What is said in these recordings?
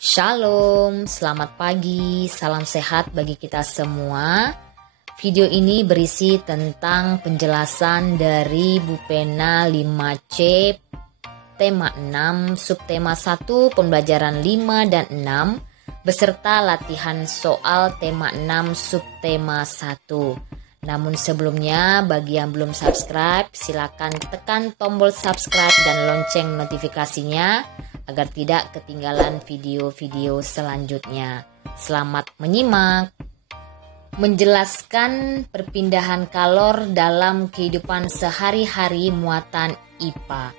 Shalom, selamat pagi, salam sehat bagi kita semua. Video ini berisi tentang penjelasan dari Bu Pena 5C, tema 6, subtema 1, pembelajaran 5 dan 6, beserta latihan soal tema 6, subtema 1. Namun sebelumnya, bagi yang belum subscribe, silakan tekan tombol subscribe dan lonceng notifikasinya agar tidak ketinggalan video-video selanjutnya. Selamat menyimak. Menjelaskan perpindahan kalor dalam kehidupan sehari-hari muatan IPA.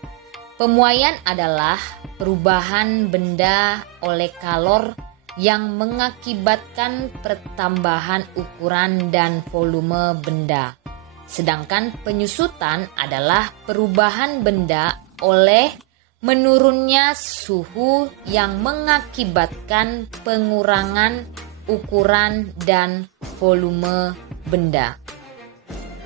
Pemuaian adalah perubahan benda oleh kalor yang mengakibatkan pertambahan ukuran dan volume benda. Sedangkan penyusutan adalah perubahan benda oleh menurunnya suhu yang mengakibatkan pengurangan ukuran dan volume benda.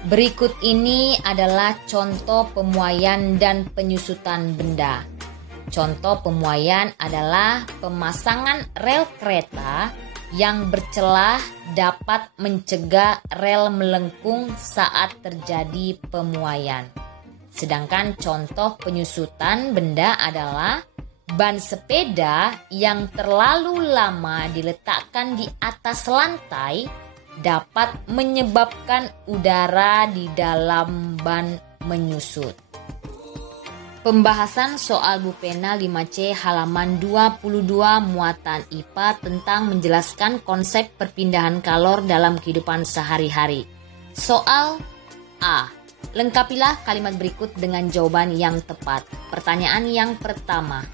Berikut ini adalah contoh pemuaian dan penyusutan benda. Contoh pemuaian adalah pemasangan rel kereta yang bercelah dapat mencegah rel melengkung saat terjadi pemuaian. Sedangkan contoh penyusutan benda adalah ban sepeda yang terlalu lama diletakkan di atas lantai dapat menyebabkan udara di dalam ban menyusut. Pembahasan soal Bu Pena 5C halaman 22 muatan IPA tentang menjelaskan konsep perpindahan kalor dalam kehidupan sehari-hari. Soal A. Lengkapilah kalimat berikut dengan jawaban yang tepat. Pertanyaan yang pertama.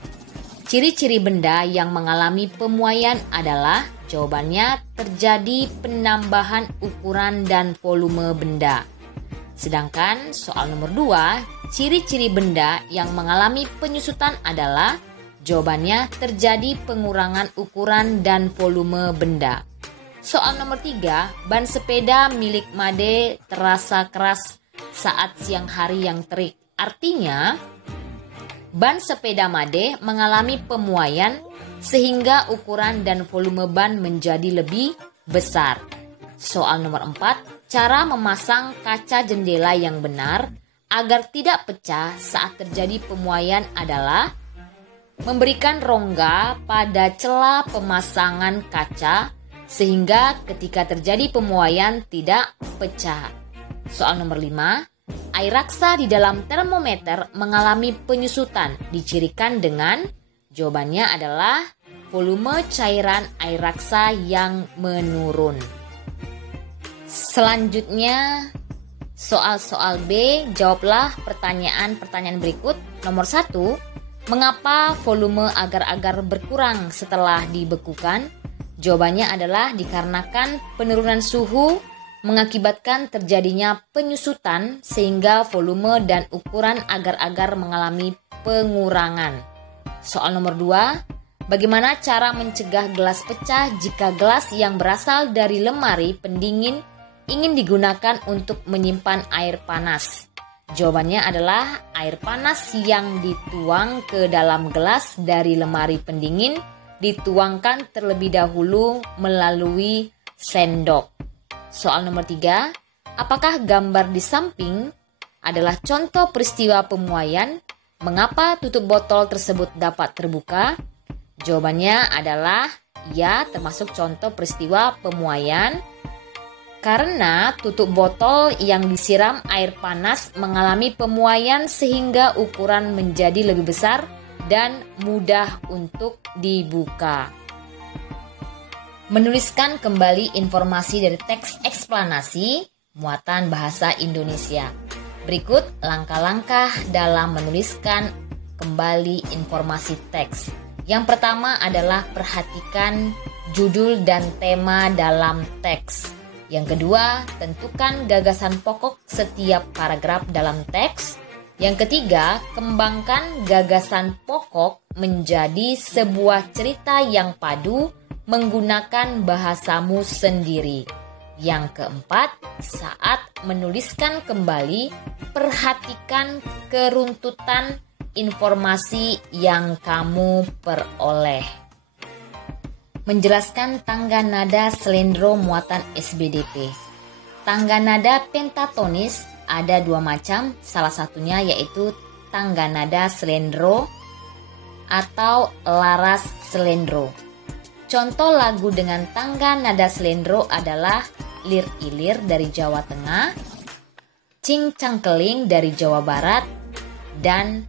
Ciri-ciri benda yang mengalami pemuaian adalah, jawabannya terjadi penambahan ukuran dan volume benda. Sedangkan soal nomor 2, ciri-ciri benda yang mengalami penyusutan adalah, jawabannya terjadi pengurangan ukuran dan volume benda. Soal nomor 3, ban sepeda milik Made terasa keras saat siang hari yang terik. Artinya, ban sepeda Made mengalami pemuaian sehingga ukuran dan volume ban menjadi lebih besar. Soal nomor 4, cara memasang kaca jendela yang benar agar tidak pecah saat terjadi pemuaian adalah memberikan rongga pada celah pemasangan kaca sehingga ketika terjadi pemuaian tidak pecah. Soal nomor 5, air raksa di dalam termometer mengalami penyusutan dicirikan dengan, jawabannya adalah volume cairan air raksa yang menurun. Selanjutnya, soal-soal B, jawablah pertanyaan-pertanyaan berikut. Nomor 1, mengapa volume agar-agar berkurang setelah dibekukan? Jawabannya adalah dikarenakan penurunan suhu mengakibatkan terjadinya penyusutan sehingga volume dan ukuran agar-agar mengalami pengurangan. Soal nomor 2, bagaimana cara mencegah gelas pecah jika gelas yang berasal dari lemari pendingin ingin digunakan untuk menyimpan air panas? Jawabannya adalah air panas yang dituang ke dalam gelas dari lemari pendingin dituangkan terlebih dahulu melalui sendok. Soal nomor 3, apakah gambar di samping adalah contoh peristiwa pemuaian? Mengapa tutup botol tersebut dapat terbuka? Jawabannya adalah ya, termasuk contoh peristiwa pemuaian. Karena tutup botol yang disiram air panas mengalami pemuaian sehingga ukuran menjadi lebih besar dan mudah untuk dibuka. Menuliskan kembali informasi dari teks eksplanasi muatan bahasa Indonesia. Berikut langkah-langkah dalam menuliskan kembali informasi teks. Yang pertama adalah perhatikan judul dan tema dalam teks. Yang kedua, tentukan gagasan pokok setiap paragraf dalam teks. Yang ketiga, kembangkan gagasan pokok menjadi sebuah cerita yang padu menggunakan bahasamu sendiri. Yang keempat, saat menuliskan kembali, perhatikan keruntutan informasi yang kamu peroleh. Menjelaskan tangga nada slendro muatan SBDP. Tangga nada pentatonis ada dua macam, salah satunya yaitu tangga nada slendro atau laras slendro. Contoh lagu dengan tangga nada slendro adalah Lir Ilir dari Jawa Tengah, Cing Cangkeling dari Jawa Barat, dan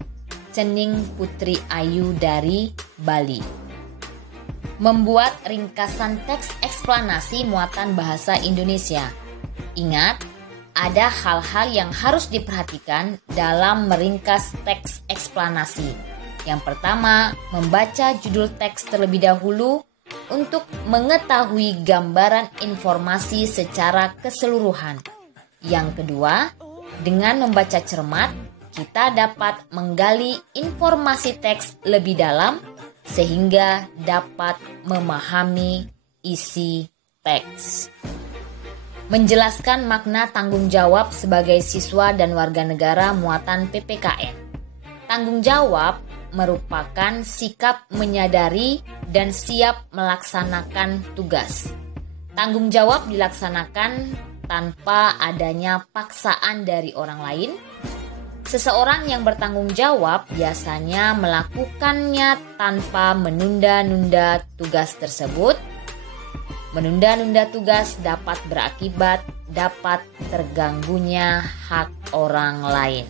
Cening Putri Ayu dari Bali. Membuat ringkasan teks eksplanasi muatan bahasa Indonesia. Ingat, ada hal-hal yang harus diperhatikan dalam meringkas teks eksplanasi. Yang pertama, membaca judul teks terlebih dahulu untuk mengetahui gambaran informasi secara keseluruhan. Yang kedua, dengan membaca cermat, kita dapat menggali informasi teks lebih dalam sehingga dapat memahami isi teks. Menjelaskan makna tanggung jawab sebagai siswa dan warga negara muatan PPKN. Tanggung jawab merupakan sikap menyadari dan siap melaksanakan tugas. Tanggung jawab dilaksanakan tanpa adanya paksaan dari orang lain. Seseorang yang bertanggung jawab biasanya melakukannya tanpa menunda-nunda tugas tersebut. Menunda-nunda tugas dapat berakibat dapat terganggunya hak orang lain.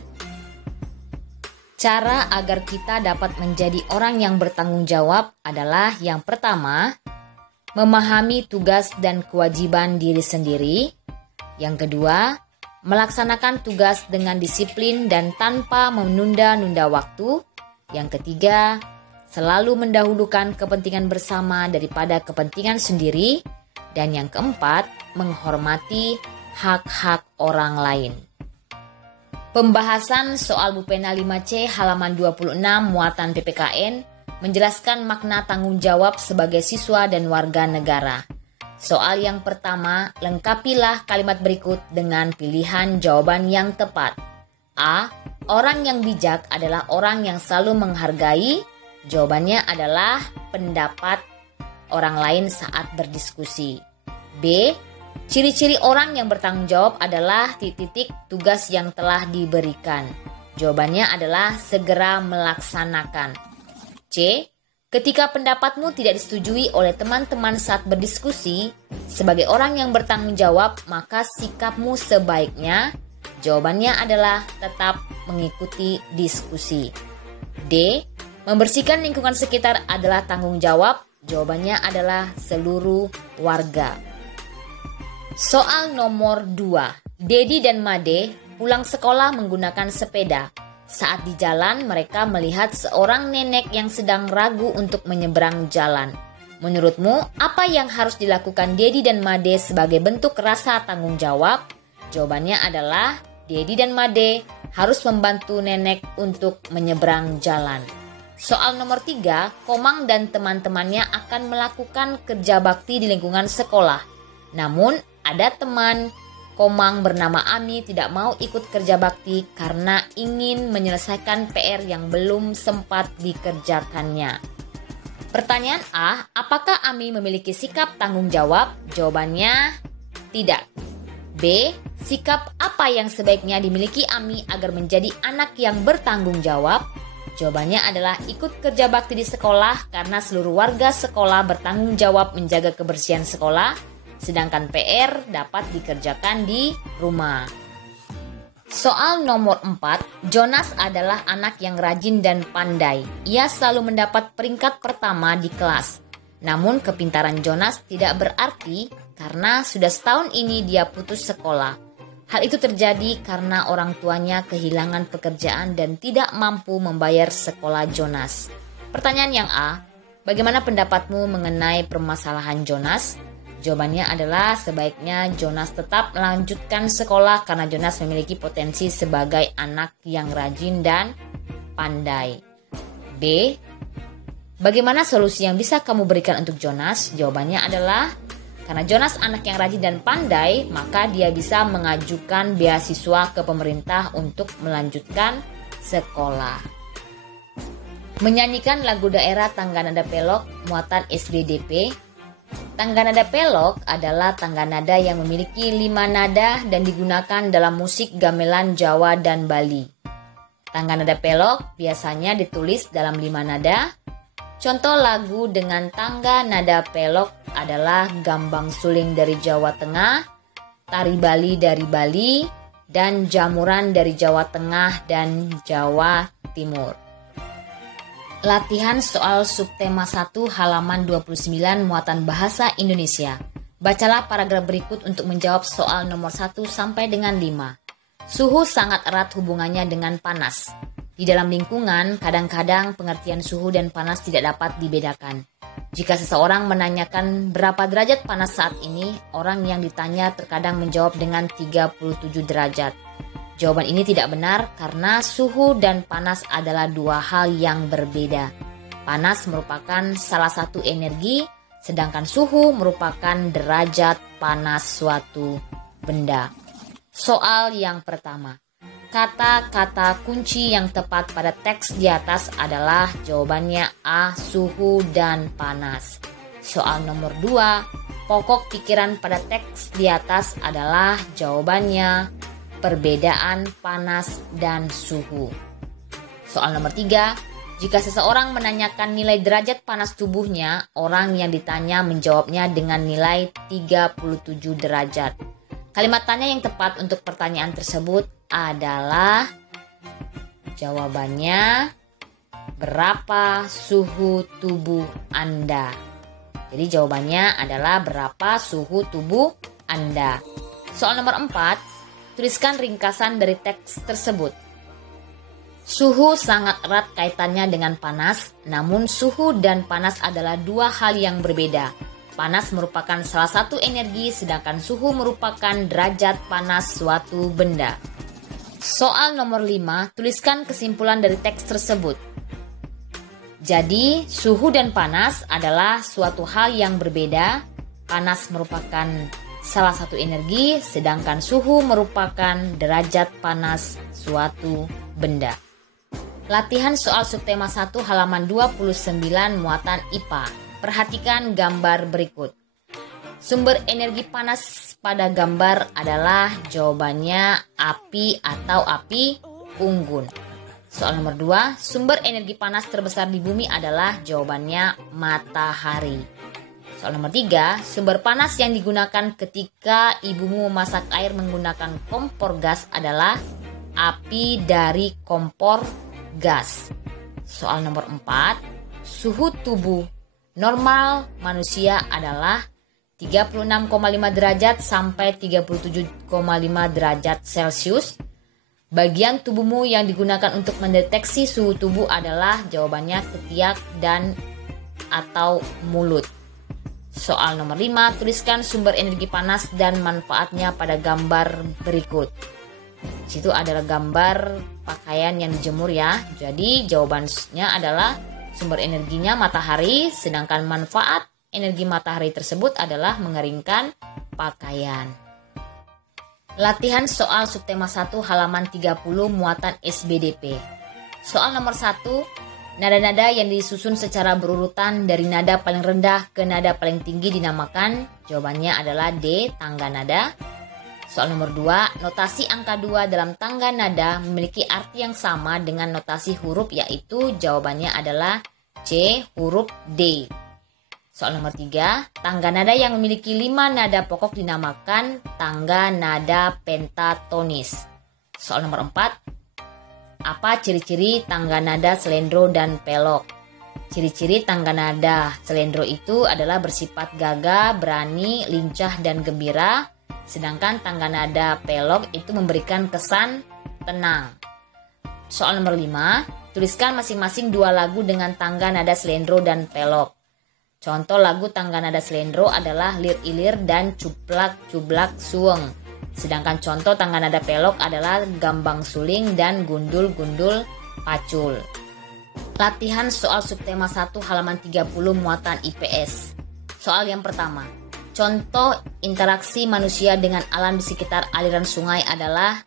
Cara agar kita dapat menjadi orang yang bertanggung jawab adalah yang pertama, memahami tugas dan kewajiban diri sendiri. Yang kedua, melaksanakan tugas dengan disiplin dan tanpa menunda-nunda waktu. Yang ketiga, selalu mendahulukan kepentingan bersama daripada kepentingan sendiri. Dan yang keempat, menghormati hak-hak orang lain. Pembahasan soal Bupena 5C halaman 26 muatan PPKN menjelaskan makna tanggung jawab sebagai siswa dan warga negara. Soal yang pertama, lengkapilah kalimat berikut dengan pilihan jawaban yang tepat. A. Orang yang bijak adalah orang yang selalu menghargai. Jawabannya adalah pendapat orang lain saat berdiskusi. B. Ciri-ciri orang yang bertanggung jawab adalah titik-titik tugas yang telah diberikan. Jawabannya adalah segera melaksanakan. C. Ketika pendapatmu tidak disetujui oleh teman-teman saat berdiskusi, sebagai orang yang bertanggung jawab, maka sikapmu sebaiknya, jawabannya adalah tetap mengikuti diskusi. D. Membersihkan lingkungan sekitar adalah tanggung jawab, jawabannya adalah seluruh warga. Soal nomor 2. Dedi dan Made pulang sekolah menggunakan sepeda. Saat di jalan, mereka melihat seorang nenek yang sedang ragu untuk menyeberang jalan. Menurutmu, apa yang harus dilakukan Dedi dan Made sebagai bentuk rasa tanggung jawab? Jawabannya adalah Dedi dan Made harus membantu nenek untuk menyeberang jalan. Soal nomor 3, Komang dan teman-temannya akan melakukan kerja bakti di lingkungan sekolah. Namun, ada teman Komang bernama Ami tidak mau ikut kerja bakti karena ingin menyelesaikan PR yang belum sempat dikerjakannya. Pertanyaan A, apakah Ami memiliki sikap tanggung jawab? Jawabannya tidak. B, sikap apa yang sebaiknya dimiliki Ami agar menjadi anak yang bertanggung jawab? Jawabannya adalah ikut kerja bakti di sekolah karena seluruh warga sekolah bertanggung jawab menjaga kebersihan sekolah, sedangkan PR dapat dikerjakan di rumah. Soal nomor 4, Jonas adalah anak yang rajin dan pandai. Ia selalu mendapat peringkat pertama di kelas. Namun kepintaran Jonas tidak berarti karena sudah setahun ini dia putus sekolah. Hal itu terjadi karena orang tuanya kehilangan pekerjaan dan tidak mampu membayar sekolah Jonas. Pertanyaan yang A, bagaimana pendapatmu mengenai permasalahan Jonas? Jawabannya adalah sebaiknya Jonas tetap melanjutkan sekolah karena Jonas memiliki potensi sebagai anak yang rajin dan pandai. B. Bagaimana solusi yang bisa kamu berikan untuk Jonas? Jawabannya adalah karena Jonas anak yang rajin dan pandai, maka dia bisa mengajukan beasiswa ke pemerintah untuk melanjutkan sekolah. Menyanyikan lagu daerah Tangga Nada Pelok muatan SBDP. Tangga nada pelok adalah tangga nada yang memiliki 5 nada dan digunakan dalam musik gamelan Jawa dan Bali. Tangga nada pelok biasanya ditulis dalam 5 nada. Contoh lagu dengan tangga nada pelok adalah Gambang Suling dari Jawa Tengah, Tari Bali dari Bali, dan Jamuran dari Jawa Tengah dan Jawa Timur. Latihan soal subtema 1 halaman 29 muatan bahasa Indonesia. Bacalah paragraf berikut untuk menjawab soal nomor 1 sampai dengan 5. Suhu sangat erat hubungannya dengan panas. Di dalam lingkungan, kadang-kadang pengertian suhu dan panas tidak dapat dibedakan. Jika seseorang menanyakan berapa derajat panas saat ini, orang yang ditanya terkadang menjawab dengan 37 derajat. Jawaban ini tidak benar karena suhu dan panas adalah 2 hal yang berbeda. Panas merupakan salah satu energi, sedangkan suhu merupakan derajat panas suatu benda. Soal yang pertama. Kata-kata kunci yang tepat pada teks di atas adalah jawabannya A. Suhu dan panas. Soal nomor 2. Pokok pikiran pada teks di atas adalah jawabannya perbedaan panas dan suhu. Soal nomor 3, jika seseorang menanyakan nilai derajat panas tubuhnya, orang yang ditanya menjawabnya dengan nilai 37 derajat. Kalimat tanya yang tepat untuk pertanyaan tersebut adalah jawabannya berapa suhu tubuh Anda. Jadi jawabannya adalah berapa suhu tubuh Anda. Soal nomor 4, tuliskan ringkasan dari teks tersebut. Suhu sangat erat kaitannya dengan panas, namun suhu dan panas adalah 2 hal yang berbeda. Panas merupakan salah satu energi, sedangkan suhu merupakan derajat panas suatu benda. Soal nomor 5, tuliskan kesimpulan dari teks tersebut. Jadi, suhu dan panas adalah suatu hal yang berbeda. Panas merupakan salah satu energi, sedangkan suhu merupakan derajat panas suatu benda. Latihan soal subtema 1 halaman 29 muatan IPA. Perhatikan gambar berikut. Sumber energi panas pada gambar adalah jawabannya api atau api unggun. Soal nomor 2, sumber energi panas terbesar di bumi adalah jawabannya matahari. Soal nomor 3, sumber panas yang digunakan ketika ibumu memasak air menggunakan kompor gas adalah api dari kompor gas. Soal nomor 4, suhu tubuh normal manusia adalah 36,5 derajat sampai 37,5 derajat Celcius. Bagian tubuhmu yang digunakan untuk mendeteksi suhu tubuh adalah jawabannya ketiak dan atau mulut. Soal nomor 5, tuliskan sumber energi panas dan manfaatnya pada gambar berikut. Di situ adalah gambar pakaian yang dijemur ya. Jadi jawabannya adalah sumber energinya matahari, sedangkan manfaat energi matahari tersebut adalah mengeringkan pakaian. Latihan soal subtema 1 halaman 30 muatan SBDP. Soal nomor 1, nada-nada yang disusun secara berurutan dari nada paling rendah ke nada paling tinggi dinamakan. Jawabannya adalah D. Tangga nada. Soal nomor 2, notasi angka 2 dalam tangga nada memiliki arti yang sama dengan notasi huruf, yaitu jawabannya adalah C. Huruf D. Soal nomor 3, tangga nada yang memiliki 5 nada pokok dinamakan tangga nada pentatonis. Soal nomor 4, apa ciri-ciri tangga nada selendro dan pelok? Ciri-ciri tangga nada selendro itu adalah bersifat gagah, berani, lincah, dan gembira. Sedangkan tangga nada pelok itu memberikan kesan tenang. Soal nomor 5, tuliskan masing-masing 2 lagu dengan tangga nada selendro dan pelok. Contoh lagu tangga nada selendro adalah Lir Ilir dan Cuplak Cublak Suweng. Sedangkan contoh tangga nada pelok adalah Gambang Suling dan Gundul Gundul Pacul. Latihan soal subtema 1 halaman 30 muatan IPS. Soal yang pertama, contoh interaksi manusia dengan alam di sekitar aliran sungai adalah,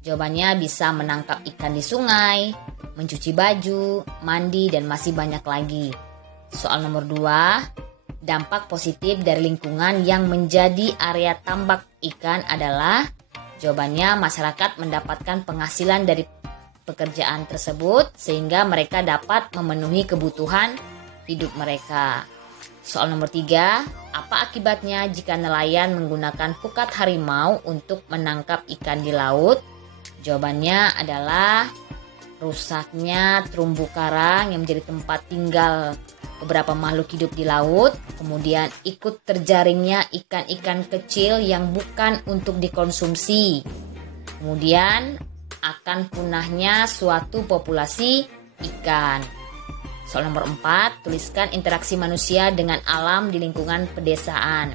jawabannya bisa menangkap ikan di sungai, mencuci baju, mandi, dan masih banyak lagi. Soal nomor 2, dampak positif dari lingkungan yang menjadi area tambak ikan adalah, jawabannya masyarakat mendapatkan penghasilan dari pekerjaan tersebut sehingga mereka dapat memenuhi kebutuhan hidup mereka. Soal nomor 3, apa akibatnya jika nelayan menggunakan pukat harimau untuk menangkap ikan di laut? Jawabannya adalah rusaknya terumbu karang yang menjadi tempat tinggal beberapa makhluk hidup di laut, kemudian ikut terjaringnya ikan-ikan kecil yang bukan untuk dikonsumsi. Kemudian akan punahnya suatu populasi ikan. Soal nomor 4, tuliskan interaksi manusia dengan alam di lingkungan pedesaan.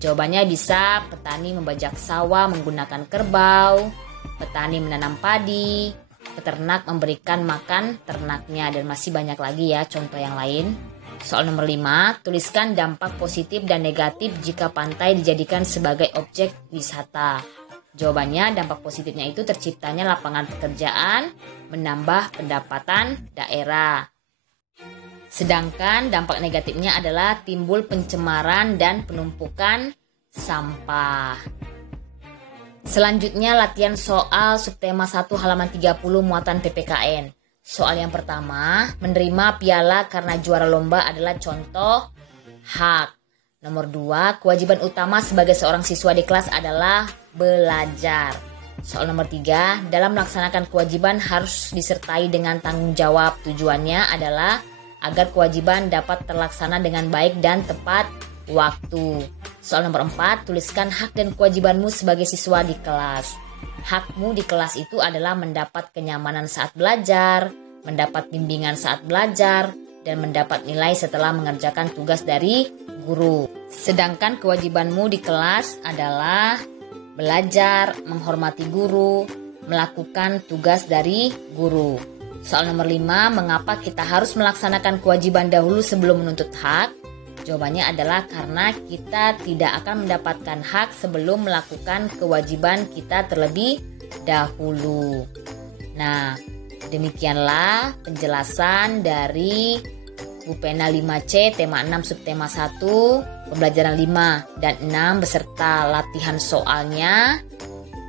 Jawabannya bisa petani membajak sawah menggunakan kerbau, petani menanam padi, peternak memberikan makan ternaknya, dan masih banyak lagi ya contoh yang lain. Soal nomor 5, tuliskan dampak positif dan negatif jika pantai dijadikan sebagai objek wisata. Jawabannya dampak positifnya itu terciptanya lapangan pekerjaan, menambah pendapatan daerah. Sedangkan dampak negatifnya adalah timbul pencemaran dan penumpukan sampah. Selanjutnya latihan soal subtema 1 halaman 30 muatan PPKN. Soal yang pertama, menerima piala karena juara lomba adalah contoh hak. Nomor 2, kewajiban utama sebagai seorang siswa di kelas adalah belajar. Soal nomor 3, dalam melaksanakan kewajiban harus disertai dengan tanggung jawab. Tujuannya adalah agar kewajiban dapat terlaksana dengan baik dan tepat waktu. Soal nomor 4, tuliskan hak dan kewajibanmu sebagai siswa di kelas. Hakmu di kelas itu adalah mendapat kenyamanan saat belajar, mendapat bimbingan saat belajar, dan mendapat nilai setelah mengerjakan tugas dari guru. Sedangkan kewajibanmu di kelas adalah belajar, menghormati guru, melakukan tugas dari guru. Soal nomor 5, mengapa kita harus melaksanakan kewajiban dahulu sebelum menuntut hak? Jawabannya adalah karena kita tidak akan mendapatkan hak sebelum melakukan kewajiban kita terlebih dahulu. Nah, demikianlah penjelasan dari buku pena 5C tema 6 subtema 1 pembelajaran 5 dan 6 beserta latihan soalnya.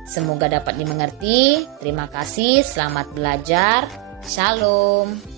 Semoga dapat dimengerti. Terima kasih, selamat belajar. Shalom.